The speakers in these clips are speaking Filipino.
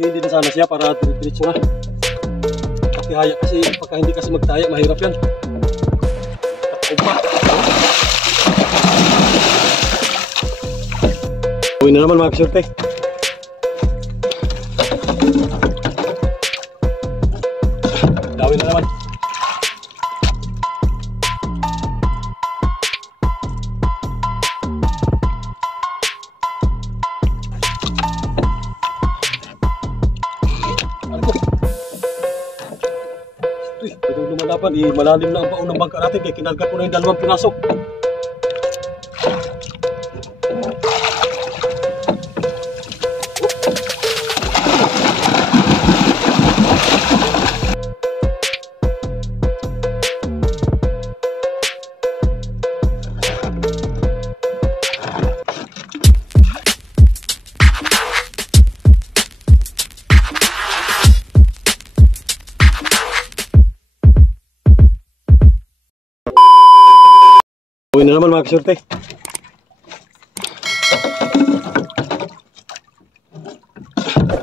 Lagay din na sana siya para diretso na. Pakihaya kasi pagka hindi kasi magtaya mahirap yan. Uwi na naman mga kasurte. Dawin na naman. Uy, pwedeng lumalaban. Malalim na ang baon ng bangka natin kaya kinarga ko na yung 2 piraso. Uwi na naman mga kasurte.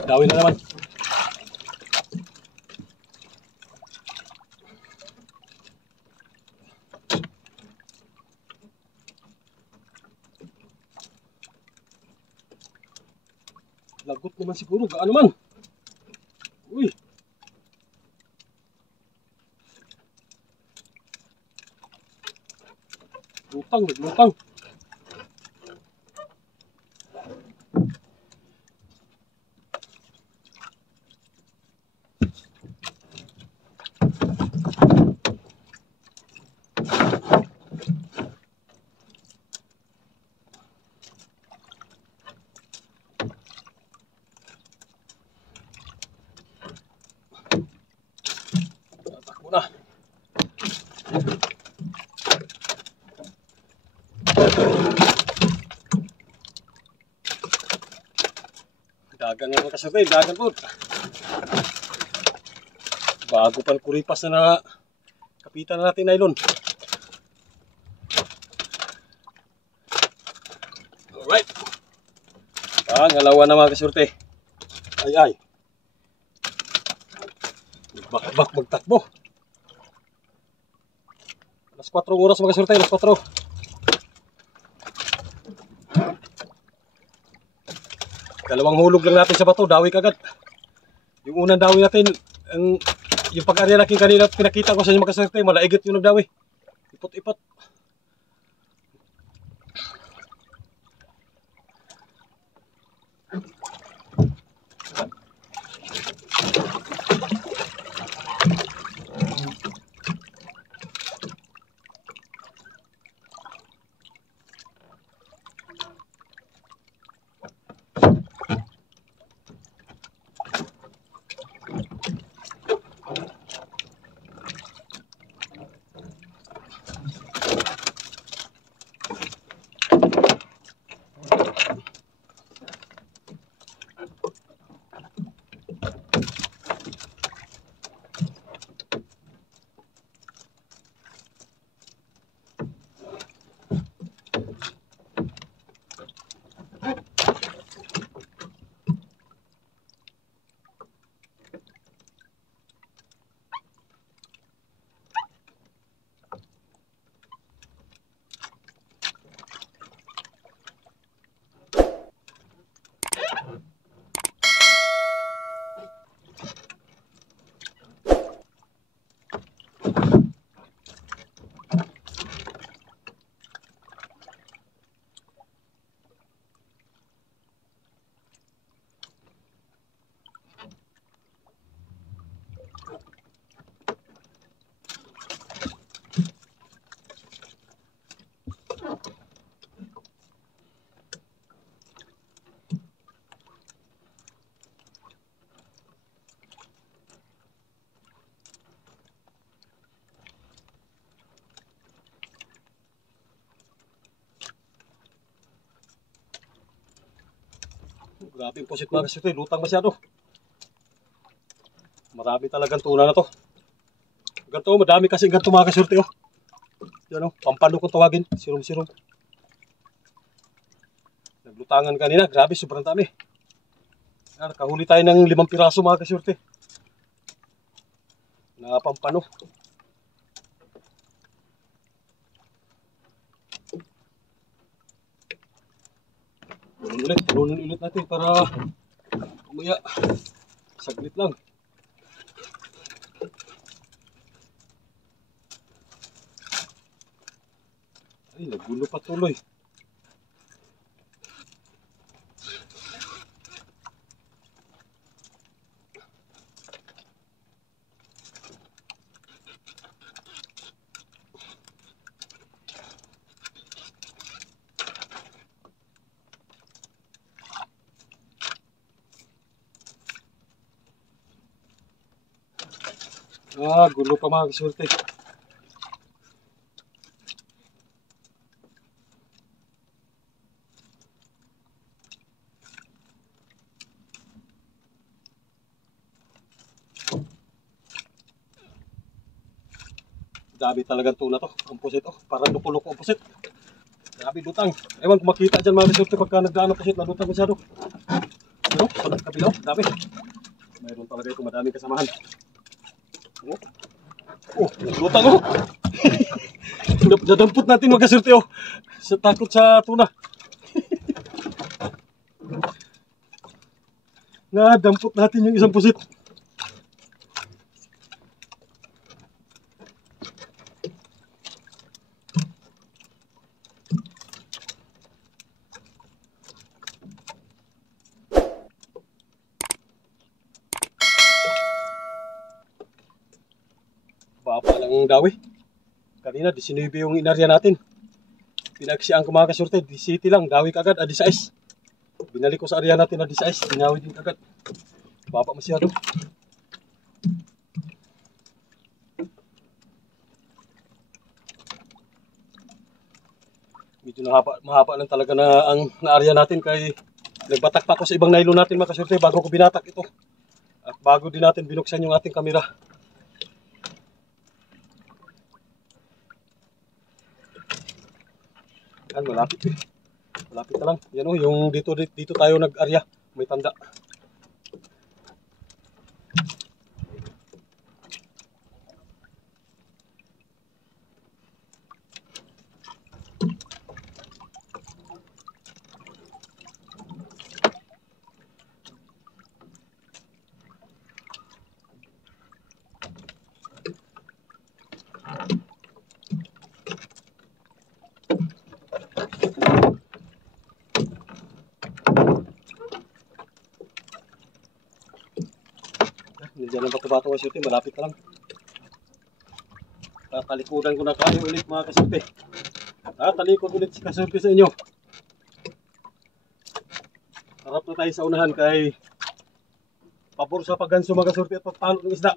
Dawin na naman. Lagot naman siguro. Gaano man. Uy. Lutang. Tatakbo na. Dagan nga mga kasurte, dagan po. Bago pa kuripas na kapitan na natin nylon. Alright. Ngalawa na mga kasurte. Ay. Bak magtakbo. Alas 4 oras mga kasurte, alas 4. Dalawang hulog lang natin sa bato, dawi kagad. Yung unang dawi natin, yung pag-area natin kanina, pinakita ko sa inyo mga kasurte, malaigit yung nagdawi. Ipot-ipot. Grabe yung posit mga kasurte, lutang masyado. Marami talagang tuna na to. Ganito, madami kasi ganito mga kasurte. Oh. Yan o, pampano kung tawagin, sirom-sirom. Naglutangan kanina, grabe, sobrang dami. Nakahuli tayo ng 5 piraso mga kasurte. Na pampano. Turunin ulit natin para umaya. Saglit lang. Ay, nagulo pa tuloy. Gulo pa mga kasurte. Dami talagang tuna to. Ang pusit oh. Parang luko-luko ang pusit. Grabe lutang. Ewan kung makita dyan mga kasurte pagka nagdaan ang pusit. Nalutang masyado. Ano? Sa kabilaw. Dami. Mayroon talaga ito madaming kasamahan. Oh, lutang oh. Dadampot natin mga kasurte oh. Sa takot sa tuna. Nadampot natin yung isang pusit. Baba lang ang dawi. Kanina 19 yung inarya natin. Pinagsiyaan ko mga kasurte, 17 lang, dawi kagad, 16. Binalik ko sa area natin na 16, dinawi din kagad. Baba masyado. Medyo mahaba lang talaga na ang area natin kay nagbatak pa ako sa ibang nylon natin mga kasurte bago ko binatak ito. At bago din natin binuksan yung ating kamera. Yan, malapit eh. Malapit na lang. Yan o, yung dito tayo nag-area. May tanda. Nandiyan ang bato-bato mga kasurte, malapit na lang. Tatalikodan ko na kayo ulit mga kasurte. Tatalikod ulit si kasurte sa inyo. Harap na tayo sa unahan kay pabor sa pagganso mga kasurte at pagpalo ng isda.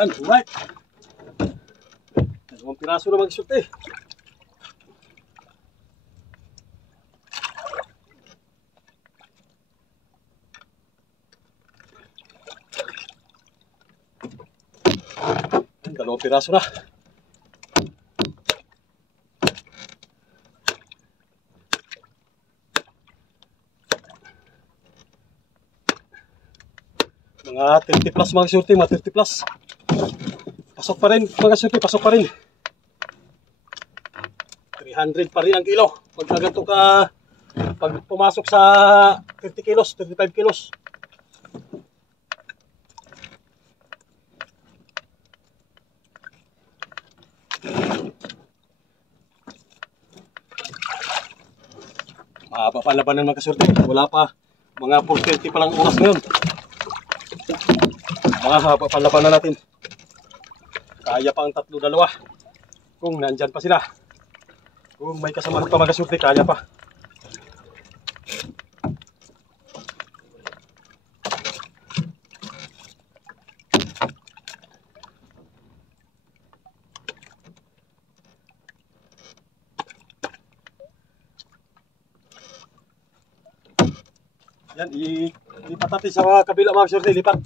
Yan, alright. Dalawang piraso na mag-shoot eh. Yan, dalawang piraso na. Mga 30 plus mga surti, mga 30 plus. Pasok pa rin mga surti, pasok pa rin. 300 pa rin ang kilo. Pag ganito ka, pag pumasok sa 30 kilos, 35 kilos. Mahaba pa labanan mga kasurte. Wala pa. Mga 4:30 pa lang oras ngayon. Mga haba pa labanan natin. Kaya pa ang 3-2. Kung nandyan pa sila. Kung may kasama pa mga kasurte, kaya pa. Yan, ilipat natin sa kabila mga kasurte, ilipat.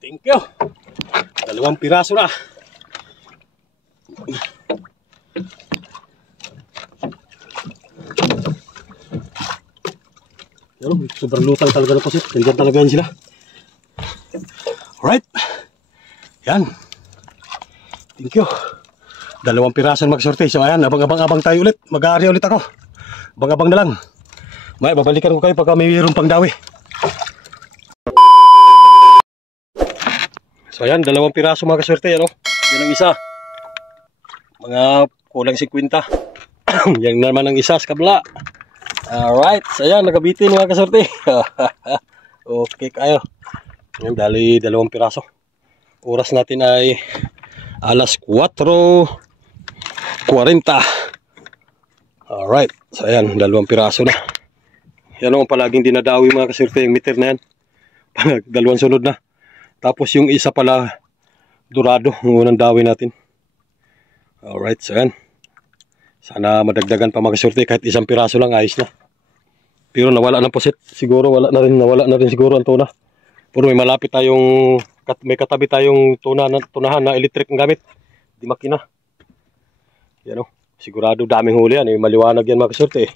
Thank you. 2 piraso na. Yan, sobrang lutang talaga ng pusit. Nandiyan talaga yan sila. Alright. Yan. Thank you. 2 piraso na magsorte. So ayan, abang-abang tayo ulit. Mag-aari ulit ako. Abang-abang na lang. May babalikan ko kayo pagka mayroong pangdawi. So ayan, 2 piraso mga kaswerte, ano? Yan ang isa. Mga kulang 50. Yan naman ang isa sa kabla. Alright, so ayan, nagabitin mga kaswerte. Okay kayo. Yan, dali 2 piraso. Oras natin ay alas 4:40. Alright, so ayan, 2 piraso na. Yan ang palaging dinadawi mga kaswerte, yung meter na yan. 2 sunod na. Tapos yung isa pala dorado, yung unang dawi natin. Alright, so yan. Sana madagdagan pa mga kasurte, kahit 1 piraso lang, ayos na. Pero nawala ng pusit. Siguro nawala na rin siguro ang tuna. Pero may malapit tayong, may katabi tayong tunahan na electric ang gamit. Di makina. Yan o, sigurado daming huli yan. Maliwanag yan mga kasurte.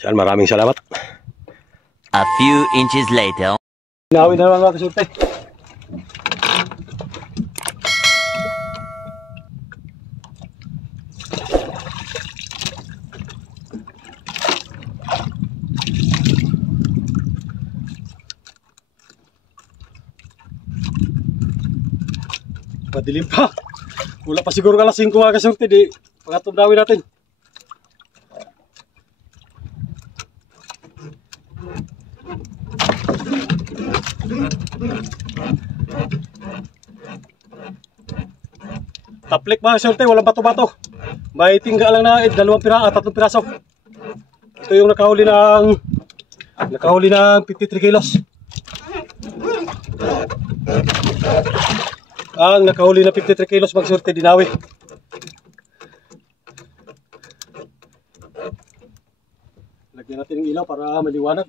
Yan, maraming salamat. A few inches later. Nawin na naman mga kasurte. Madilim pa. Wala pa siguro alas 5 mga kasurte. Di pangatong dawin natin. Taplik mga kasurte, walang bato-bato. May tingga lang na 2 piraso at 3 piraso. Ito yung nakahuli ng 53 kilos. Ang nakahuli na 53 kilos mga kasurte, dinawi. Lagyan natin ng ilaw para maliwanag.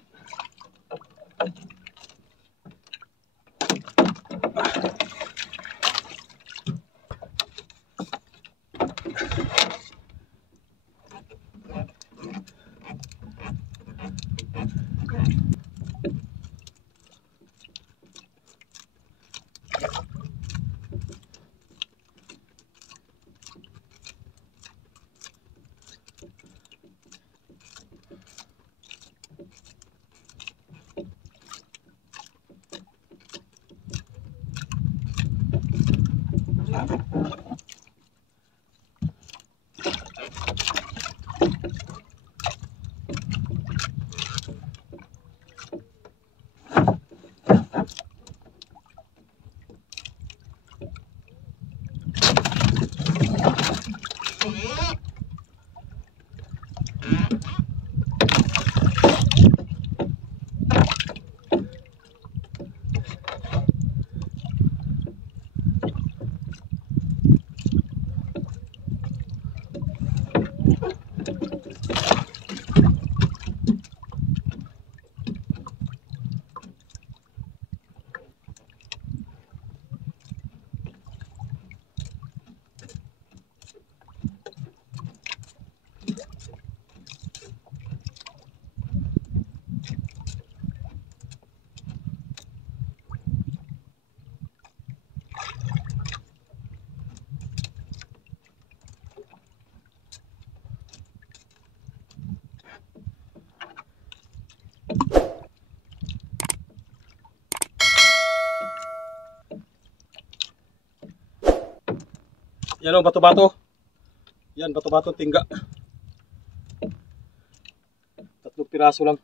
Yan o, bato-bato. Yan, bato-bato tingga. 3 piraso lang.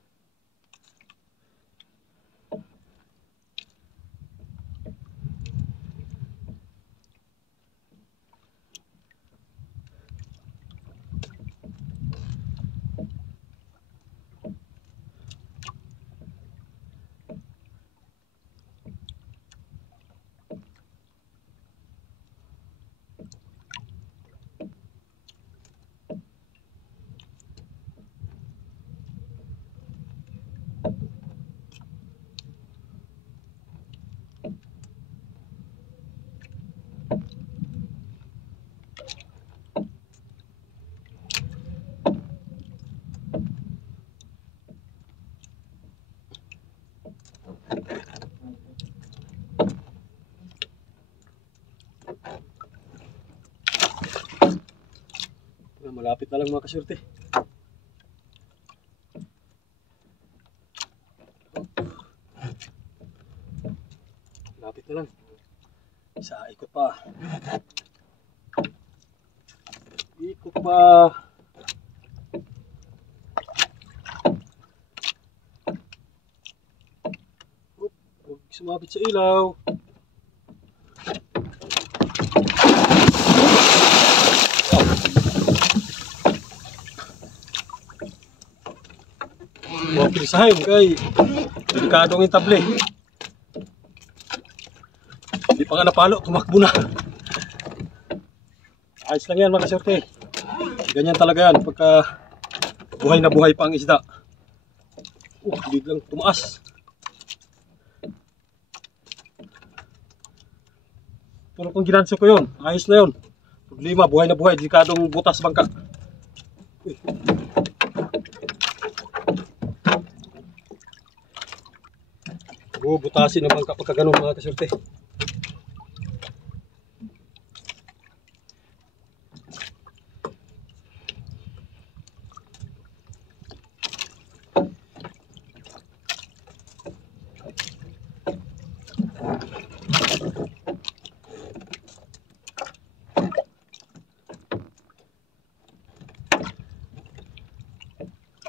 Malapit na lang mga kasyerte. Malapit na lang. Isa, ikot pa. Ikot pa. Huwag sumabit sa ilaw. Huwag pilisahin kay delikadong yung table. Hindi pa nga napalo, tumakbo na. Ayos lang yan mga kasyerte. Ganyan talaga yan pagka buhay na buhay pa ang isda. Biglang tumaas. Pero kung ginanso ko yun, ayos na yun. Problema, buhay na buhay, delikadong butas bangka. Butasin naman kapag ganun mga kasyerte.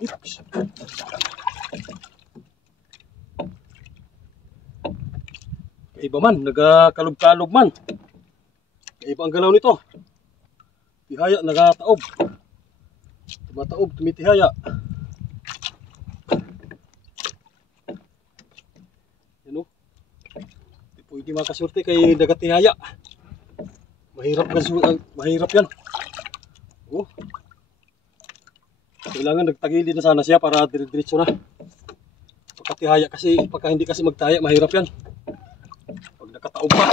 Oops. Iba man, nagkalob-kalob man. Iba ang galaw nito. Tihaya, nagataob. Tumataob, tumitihaya. Yan o. Hindi pwede makasurte kay nagatihaya. Mahirap yan. Oh. Kailangan nagtagilid na sana siya para diretso na. Pagkatihaya kasi, pagka hindi kasi magtihaya, mahirap yan. Nakataob pa.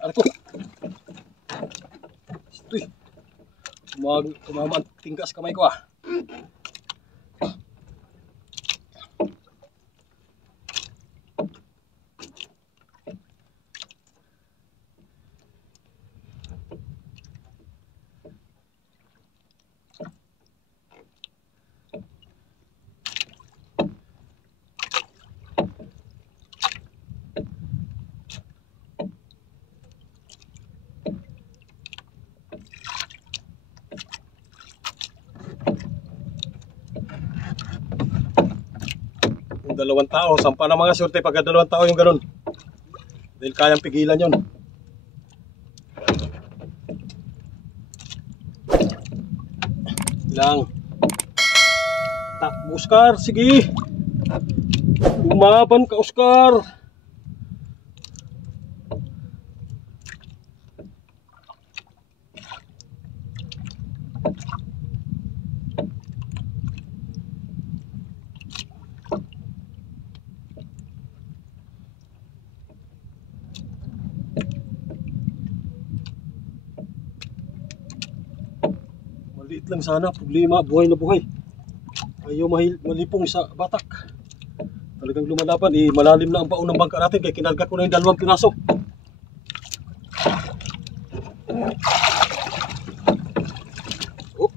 Ano ko? Ito'y. Tumama ang tingkas kamay ko ah. Dalawang tao, sampa na mga surte pagka 2 tao yung ganun. Dahil kayang pigilan yun. Lang. Takbo Oscar, sige. Umaban ka Oscar. Maliit lang sana, problema, buhay na buhay. Ayaw malipong sa batak. Talagang lumalaban, malalim na ang baon ng bangka natin kaya kinarga ko na yung 2 piraso. Oh.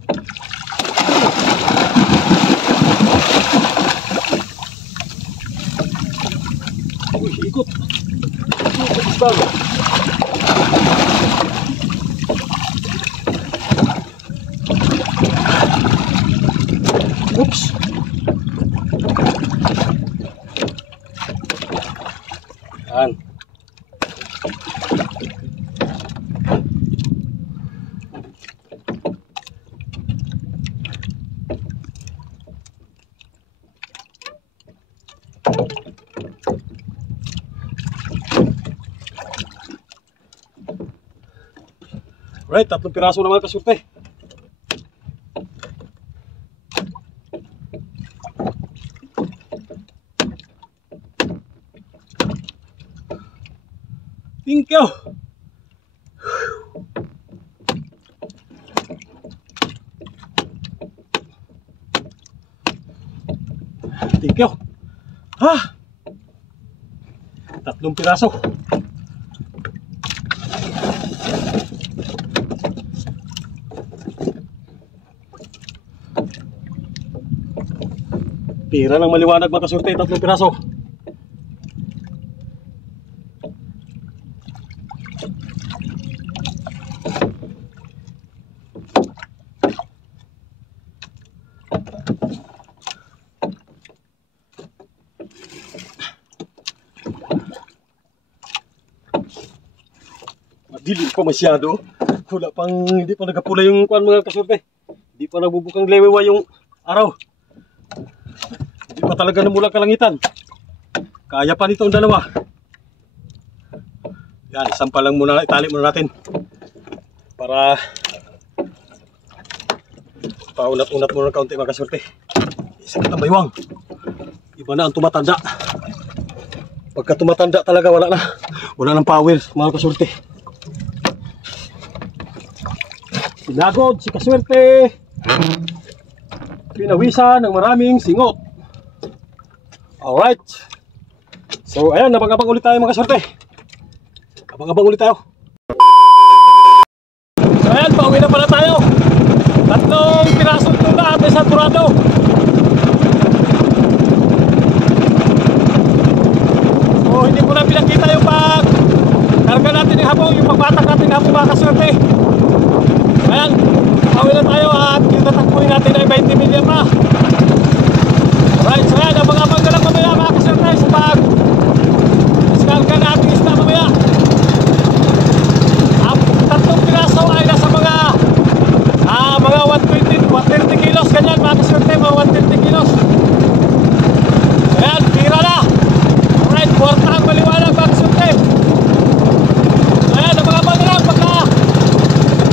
bag. Oops. Yan. Right, 3 piraso naman kasurte. Thank you. Thank you. Ha? 3 piraso. Pira ng maliwanag mga kasurte, 3 piraso. Madilim pa masyado. Hindi pa nagapula yung kuan mga kasurte. Hindi pa nagbubukang lewewa yung araw. Hindi pa talaga namulang kalangitan. Kaya pa nitong dalawa. Yan, isampal lang muna, itali muna natin. Para paunat-unat muna ng kaunti mga kasurte. Isakit ang baywang. Iba na ang tumatanda. Pagka tumatanda talaga wala na. Wala ng power mga kasurte. Pinagod si kaswerte. Pinawisan ng maraming singot. Alright. So ayan, abang-abang ulit tayo mga kaswerte. Abang-abang ulit tayo. So ayan, pauwi na pala tayo. 3 pirasong tuna at isang turado. So hindi ko na pinakita yung karga natin ng habong, yung pagbatak natin ng habong mga kaswerte. Ayan, pauwi na tayo at yung tatakbuhin natin ay 20 million pa. Alright, so ayan, abang-abang na lang mamaya mga kaswerte sa pag-iskalga natin isda mamaya. Ang 3 piraso ay nasa mga 130 kilos, ganyan mga kaswerte, mga 130 kilos. Ayan, tira na. Alright, buwarta ang maliwanag mga kaswerte. Ayan, abang-abang na lang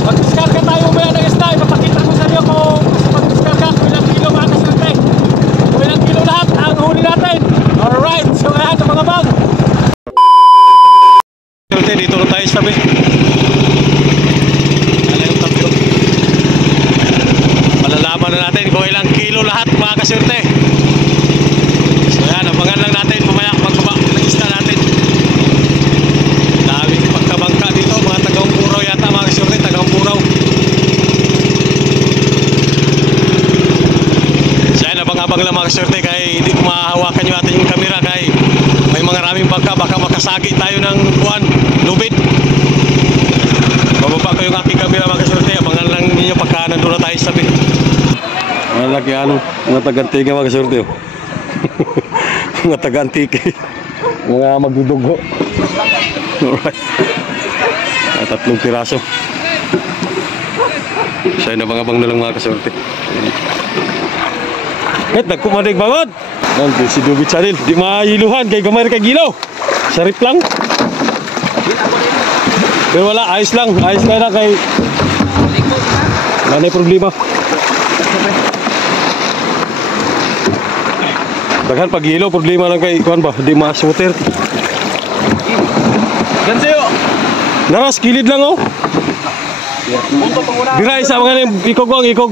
mag-discarga tayo umaya ng isda. Ipapakita ko sa inyo kung kasi mag-discarga kung ilang kilo mga kaswerte. Kung ilang kilo lahat ang huli natin. Alright, so ayan ang mga bang. Dito na tayo sa tabi. Ayan yung tabi. Malalaman na natin kung ilang kilo lahat mga kaswerte. So ayan, abangan lang natin mamaya pagbaba ng isda natin. Daming pagkabangka dito, mga tagang puraw yata mga kaswerte, tagang puraw. So ayan, abang-abang lang mga kaswerte kaya hindi ko mahawakan yung ating kamera kaya may mga raming bangka, baka makasagi tayo ng buwan, lubid. Bababa ko yung aking kamera mga kaswerte, abangan lang ninyo pagka nandun na tayo sa tabi. Malaki ano, mga tagantiga mga kaswerte. Mga tagantik. Mga magdudugo. Alright. 3 piraso. So yun, abang-abang na lang mga kaswerte. Nagkumanig bangot. Yan, si Dubi Channel. Di mailuhan kay gamay kay gilaw. Sarip lang. Pero wala, ayos lang. Ayos kaya lang kay wala na problema. Daghan pag ilaw, problema lang kay kuan ba, di ma-shooter. Gan sayo. Naras kilid lang oh. Dira isa mga ikog ang ikog.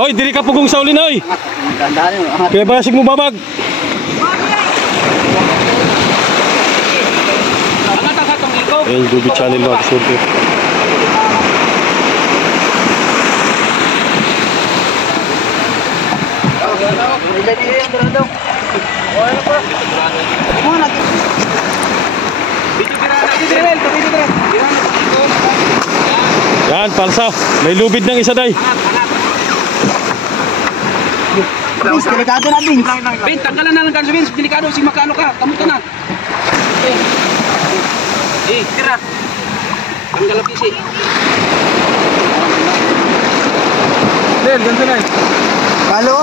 Oy, diri ka pugong sa ulin oy. Kaya basig mo babag. Yung Dubi Channel mga kasurte. Nel, tapi dito. Yan, palsa. May lubid ng isa day. Vince, delikado na, Vince. Vince, tanggalan na ng ganso, Vince. Delikado, si Makano ka. Kamu ka na. Tira. Tanggal ang pisi. Nel, ganso na. Palo?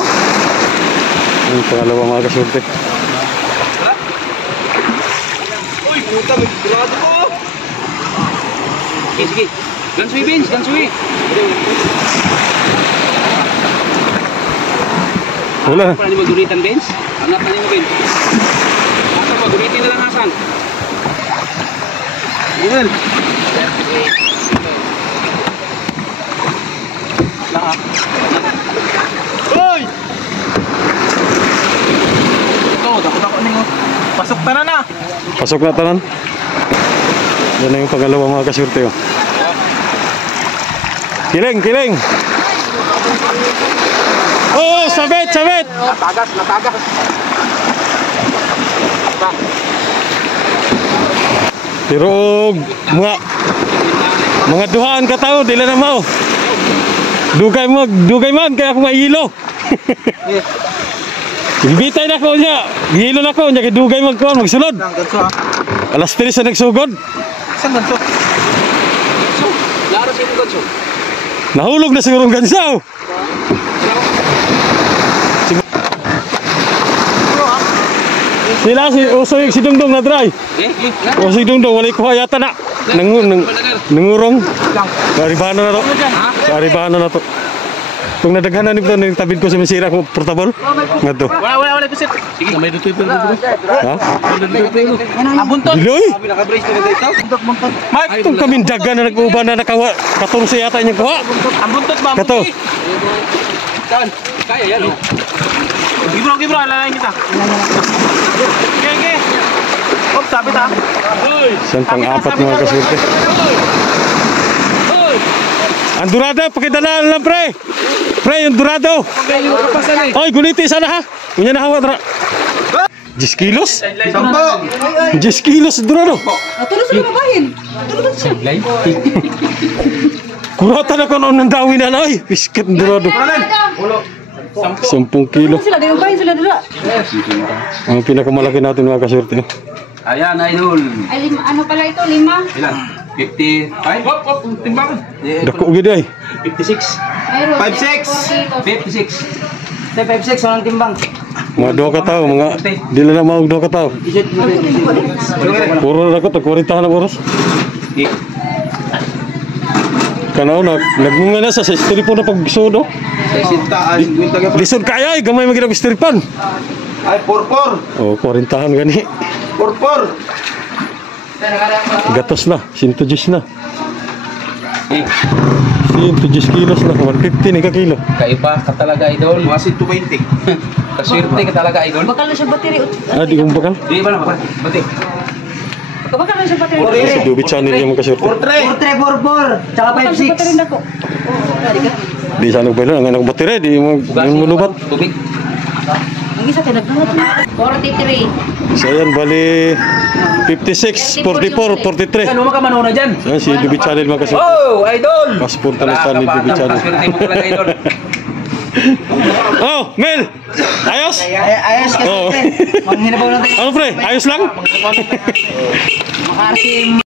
Yung pangalawa mga kasurte. Uy, puta, may grado ko. Sige, sige. Gansui, Vince, gansui. Wala. Pala ni maguritan, Vince? Anak na ni mo, Vince. Hasan, maguritin na lang, Hasan. Nel. Hoy! Ito, takot-takot ninyo. Pasok ta na. Pasok na tanan. Yan na yung pangalawa mga kasurte. Oh. Kiling, kiling. Oh, sabit, sabit. Natagas, natagas. Pero mga duhaan ka tao, dila na mo. Dugay man, kaya ako mahilo. Imbitay na ko niya. Hilo na ko niya, kaya dugay magsunod. Alas 3 sa nagsugod. Saan ganso? Laro sa yung ganso. Nahulog na siguro ang gansaw. Sila si Usoy, si Dungdong na dry. O si Dungdong, walay kuha yata na. Nangurong. Aribano na to. Aribano na to. Kung nadaghanan nito, tabid ko sa masira ko portable. Nga to. Wala kusip. Sige, may dutoy pero. Ha? Abuntot. Diloy? Naka-brace na dito. Buntot. Mike, Itong kaming daga na nag-uban na nakawa. 14 yata niya kuha. ang buntot ba? Kato. Saan? Kaya yan, oh. Gibro, alalain kita. Okay. Hop, sabi ta. Saan pang-apat mga kasurte? Ang durado, pakidala lang pre. Pre, yung durado. Oy, guniti sana ha. Kunya na hawa dra. 10 kilos? 10 kilos durado. Tulog sa babahin. Tulog sa Kuratan ako noon ng dawin na oy. Biscuit durado. 10 kilo. sila, yung bahin sila dala. Ang pinakamalaki natin mga kasurte. Ayan, idol. Ay, ano pala ito, 5? Ilan? 55? Hop, timbang. Dako gid ay. 56. Mayroon. 56. 56, walang timbang. Mga duha ka tao, mga dila na maog duha ka tao. Puro na ko to 40 na oras. Kanaw nagmunga na sa stripon na pagsudo. Lisod kaya ay gamay magina stripan. Ay, 44. Oh, 40 gani. 44. Gatos na, 110 na. 110 kilos na, 150 ni ka kilo. Kaiba ka talaga, idol. Mga 120. Kaswerte ka talaga, idol. Bakal na siya bateri. Ah, di kong bakal. Di ba na, bati? Bakal na siya bateri. Si Dubi channel yung magkasurte. 4-3, 4-4. Tsaka 5-6. Bateri na ko. Di sana ko ang anak bateri, di mo lubat. Tubig. Ang isa kayo nagdangat. 43. So yan, bali 56, 44, 43. Ano ka manuna dyan? Yan, si Dubi channel magkasurte. Oh, idol! Passport na sa ni Dubi channel. Kaswerte mo talaga, idol. Oh, Mel! Ayos? Ayos kasi. Oo. Manghinabaw natin. Ano pre? Ayos lang? Makarsim.